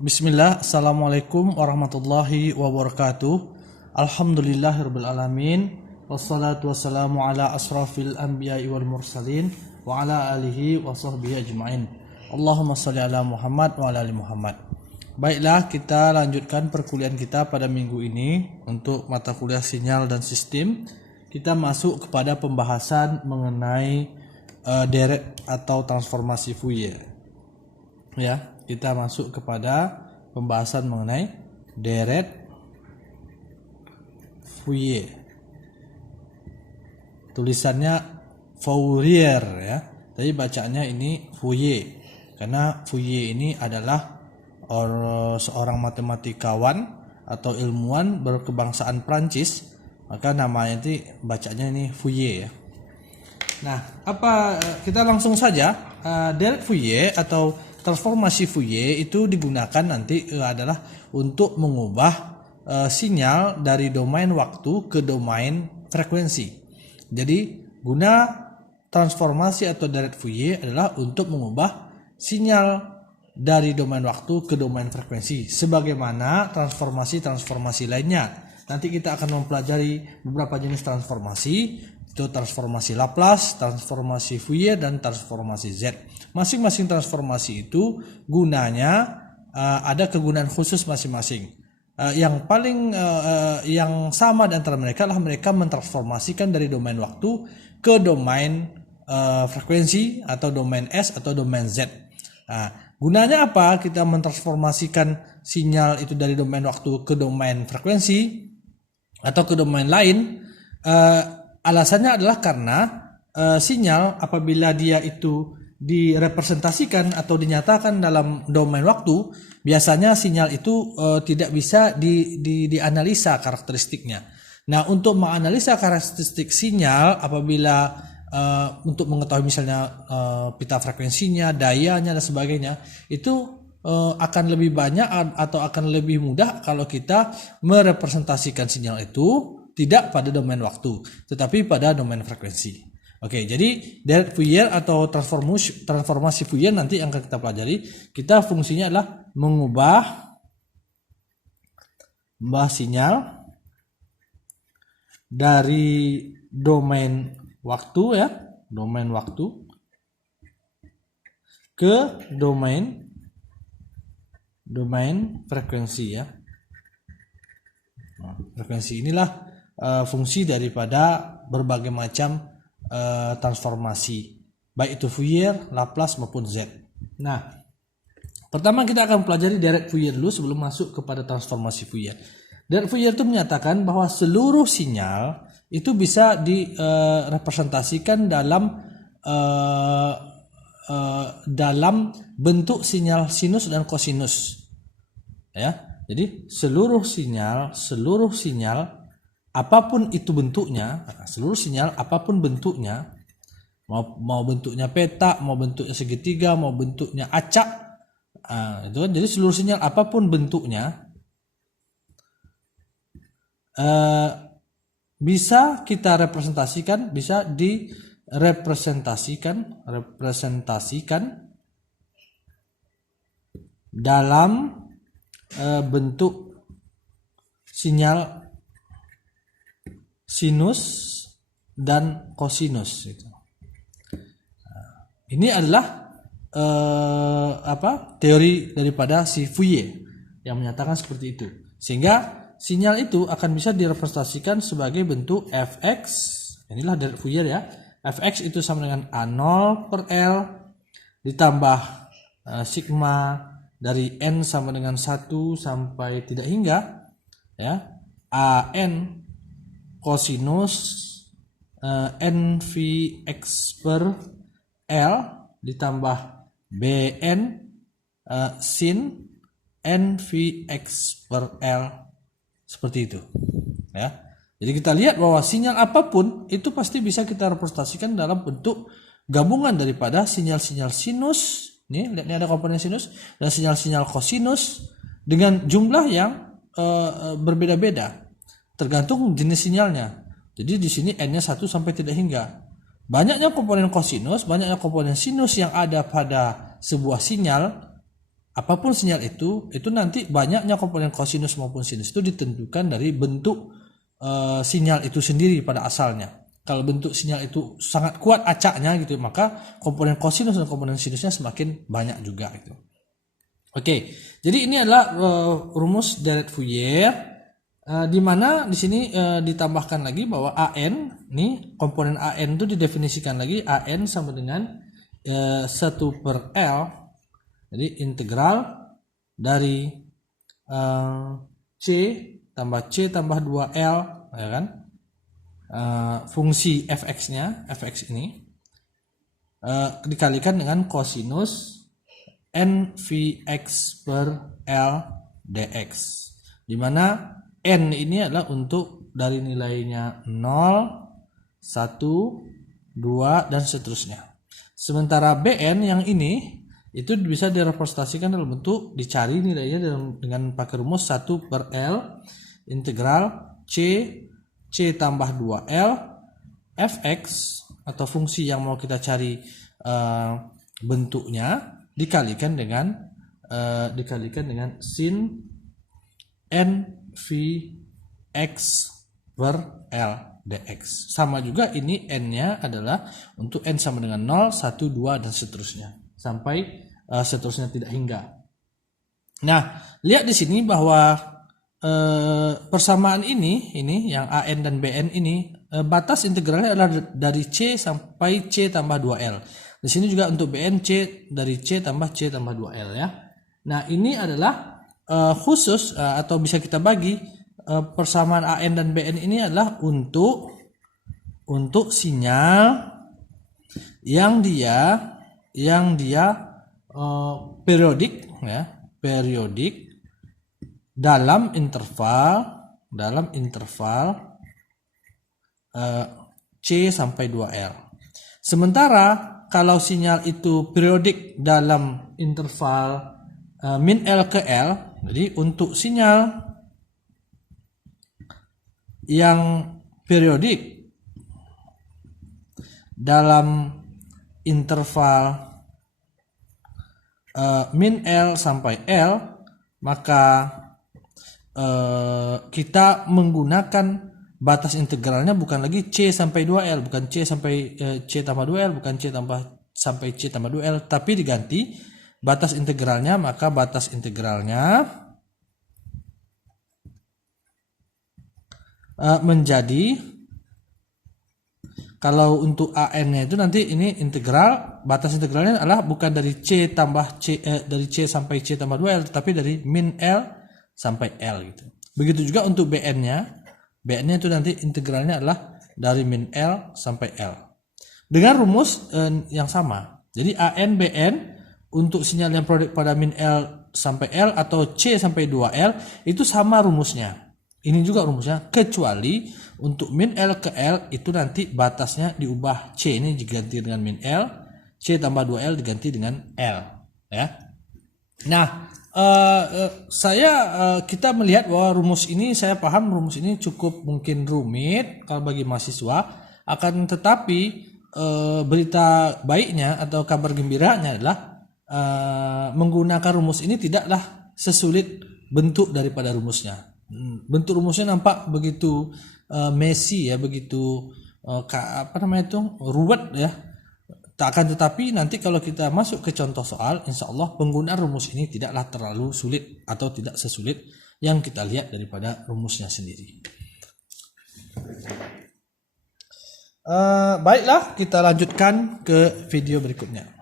Bismillah, Assalamualaikum warahmatullahi wabarakatuh. Alhamdulillahirabbil alamin. Wassalatu wassalamu ala asrafil anbiya'i wal mursalin wa ala alihi wa sahbihi ajma'in. Allahumma shalli ala Muhammad wa ala ali Muhammad. Baiklah, kita lanjutkan perkuliahan kita pada minggu ini untuk mata kuliah sinyal dan sistem. Kita masuk kepada pembahasan mengenai deret atau transformasi Fourier. Ya, kita masuk kepada pembahasan mengenai deret Fourier. Tulisannya Fourier ya, tapi bacaannya ini Fourier karena Fourier ini adalah seorang matematikawan atau ilmuwan berkebangsaan Prancis, maka namanya itu bacanya ini Fourier ya. Nah, kita langsung saja deret Fourier atau transformasi Fourier itu digunakan nanti adalah untuk mengubah sinyal dari domain waktu ke domain frekuensi. Jadi guna transformasi atau deret Fourier adalah untuk mengubah sinyal dari domain waktu ke domain frekuensi sebagaimana transformasi lainnya. Nanti kita akan mempelajari beberapa jenis transformasi, itu transformasi Laplace, transformasi Fourier, dan transformasi Z. Masing-masing transformasi itu gunanya ada kegunaan khusus masing-masing. Yang sama di antara mereka adalah mereka mentransformasikan dari domain waktu ke domain frekuensi atau domain S atau domain Z. Gunanya apa? Kita mentransformasikan sinyal itu dari domain waktu ke domain frekuensi atau ke domain lain. Alasannya adalah karena sinyal apabila dia itu direpresentasikan atau dinyatakan dalam domain waktu, biasanya sinyal itu tidak bisa dianalisa karakteristiknya. Nah, untuk menganalisa karakteristik sinyal apabila untuk mengetahui misalnya pita frekuensinya, dayanya dan sebagainya, itu akan lebih banyak atau akan lebih mudah kalau kita merepresentasikan sinyal itu tidak pada domain waktu, tetapi pada domain frekuensi. Oke, jadi deret Fourier atau transformasi Fourier nanti yang akan kita pelajari, kita fungsinya adalah mengubah sinyal dari domain waktu ya, domain waktu ke domain frekuensi ya. Nah, frekuensi inilah fungsi daripada berbagai macam transformasi, baik itu Fourier, Laplace maupun Z. Nah, pertama kita akan pelajari deret Fourier dulu sebelum masuk kepada transformasi Fourier. Deret Fourier itu menyatakan bahwa seluruh sinyal itu bisa direpresentasikan dalam bentuk sinyal sinus dan kosinus. Ya, jadi seluruh sinyal apapun itu bentuknya, mau bentuknya peta, mau bentuknya segitiga, mau bentuknya acak, itu kan. Jadi seluruh sinyal apapun bentuknya bisa kita representasikan, bisa direpresentasikan dalam bentuk sinyal sinus dan kosinus. Ini adalah teori daripada si Fourier yang menyatakan seperti itu. Sehingga sinyal itu akan bisa direpresentasikan sebagai bentuk fx. Inilah deret Fourier ya. Fx itu sama dengan A0 per L ditambah sigma dari n sama dengan 1 sampai tidak hingga ya, an kosinus nvx per L ditambah bn sin nvx per L, seperti itu ya. Jadi kita lihat bahwa sinyal apapun itu pasti bisa kita representasikan dalam bentuk gabungan daripada sinyal-sinyal sinus, nih lihat ini ada komponen sinus, dan sinyal-sinyal kosinus dengan jumlah yang berbeda-beda tergantung jenis sinyalnya. Jadi di sini n-nya 1 sampai tidak hingga. Banyaknya komponen kosinus, banyaknya komponen sinus yang ada pada sebuah sinyal apapun sinyal itu nanti banyaknya komponen kosinus maupun sinus itu ditentukan dari bentuk sinyal itu sendiri pada asalnya. Kalau bentuk sinyal itu sangat kuat acaknya gitu, maka komponen kosinus dan komponen sinusnya semakin banyak juga gitu. Oke, jadi ini adalah rumus deret Fourier, di mana di sini ditambahkan lagi bahwa AN, nih komponen AN itu didefinisikan lagi, AN sama dengan 1 per L, jadi integral dari C tambah 2L, ya kan, fungsi fx-nya, fx ini dikalikan dengan kosinus nVx per L dx, di mana n ini adalah untuk dari nilainya 0, 1, 2 dan seterusnya. Sementara Bn yang ini itu bisa direpresentasikan dalam bentuk dicari nilainya dengan pakai rumus 1 per L integral C tambah 2L fx atau fungsi yang mau kita cari bentuknya dikalikan dengan sin nVx per L dx. Sama juga ini n-nya adalah untuk n sama dengan 0, 1, 2 dan seterusnya sampai seterusnya tidak hingga. Nah, lihat di sini bahwa persamaan ini yang AN dan BN ini batas integralnya adalah dari C sampai C tambah 2L. Di sini juga untuk BN C dari C tambah 2L ya. Nah, ini adalah khusus atau bisa kita bagi persamaan AN dan BN ini adalah untuk sinyal yang dia periodik ya, periodik dalam interval C sampai 2L. Sementara kalau sinyal itu periodik dalam interval min L ke L, jadi untuk sinyal yang periodik dalam interval min L sampai L, maka kita menggunakan batas integralnya bukan lagi C sampai 2L, bukan C sampai C tambah 2L, bukan C sampai C tambah 2L, tapi diganti batas integralnya, maka batas integralnya menjadi, kalau untuk AN-nya itu nanti ini integral, batas integralnya adalah bukan dari C tambah C dari C sampai C tambah 2L, tetapi dari min L sampai L gitu. Begitu juga untuk BN-nya itu nanti integralnya adalah dari min L sampai L dengan rumus yang sama. Jadi AN BN untuk sinyal yang produk pada min L sampai L atau C sampai 2L itu sama rumusnya. Ini juga rumusnya, kecuali untuk min L ke L itu nanti batasnya diubah, C ini diganti dengan min L, C tambah 2L diganti dengan L ya. Nah, kita melihat bahwa rumus ini, saya paham rumus ini cukup mungkin rumit kalau bagi mahasiswa, akan tetapi berita baiknya atau kabar gembiranya adalah menggunakan rumus ini tidaklah sesulit bentuk daripada rumusnya. Bentuk rumusnya nampak begitu messy ya, begitu ruwet ya. Akan tetapi nanti kalau kita masuk ke contoh soal, insya Allah penggunaan rumus ini tidaklah terlalu sulit atau tidak sesulit yang kita lihat daripada rumusnya sendiri. Baiklah, kita lanjutkan ke video berikutnya.